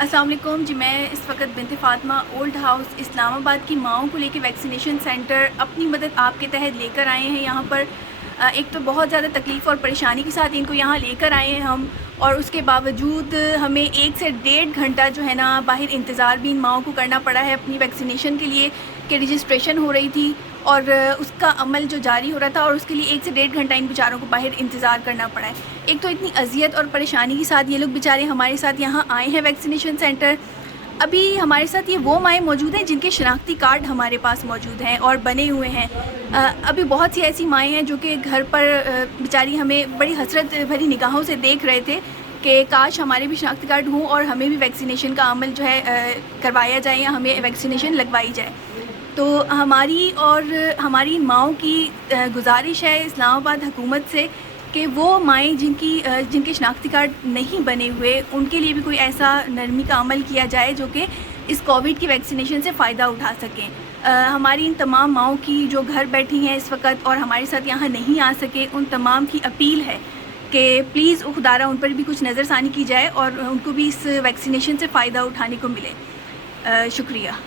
السلام علیکم جی، میں اس وقت بنت فاطمہ اولڈ ہاؤس اسلام آباد کی ماؤں کو لے کے ویکسینیشن سینٹر اپنی مدد آپ کے تحت لے کر آئے ہیں یہاں پر۔ ایک تو بہت زیادہ تکلیف اور پریشانی کے ساتھ ان کو یہاں لے کر آئے ہیں ہم، اور اس کے باوجود ہمیں 1 سے 1.5 گھنٹہ جو ہے نا باہر انتظار بھی ان ماؤں کو کرنا پڑا ہے اپنی ویکسینیشن کے لیے، کہ رجسٹریشن ہو رہی تھی اور اس کا عمل جو جاری ہو رہا تھا، اور اس کے لیے 1 سے 1.5 گھنٹہ ان بیچاروں کو باہر انتظار کرنا پڑا ہے۔ ایک تو اتنی اذیت اور پریشانی کے ساتھ یہ لوگ بیچارے ہمارے ساتھ یہاں آئے ہیں ویکسینیشن سینٹر۔ ابھی ہمارے ساتھ یہ وہ مائیں موجود ہیں جن کے شناختی کارڈ ہمارے پاس موجود ہیں اور بنے ہوئے ہیں۔ ابھی بہت سی ایسی مائیں ہیں جو کہ گھر پر بیچاری ہمیں بڑی حسرت بھری نگاہوں سے دیکھ رہے تھے کہ کاش ہمارے بھی شناختی کارڈ ہوں اور ہمیں بھی ویکسینیشن کا عمل جو ہے کروایا جائے یا ہمیں ویکسینیشن لگوائی جائے۔ تو ہماری اور ہماری ماؤں کی گزارش ہے اسلام آباد حکومت سے کہ وہ مائیں جن کے شناختی کارڈ نہیں بنے ہوئے، ان کے لیے بھی کوئی ایسا نرمی کا عمل کیا جائے جو کہ اس کووڈ کی ویکسینیشن سے فائدہ اٹھا سکیں۔ ہماری ان تمام ماؤں کی جو گھر بیٹھی ہیں اس وقت اور ہمارے ساتھ یہاں نہیں آ سکے، ان تمام کی اپیل ہے کہ پلیز خدارہ ان پر بھی کچھ نظر ثانی کی جائے اور ان کو بھی اس ویکسینیشن سے فائدہ اٹھانے کو ملے۔ شکریہ۔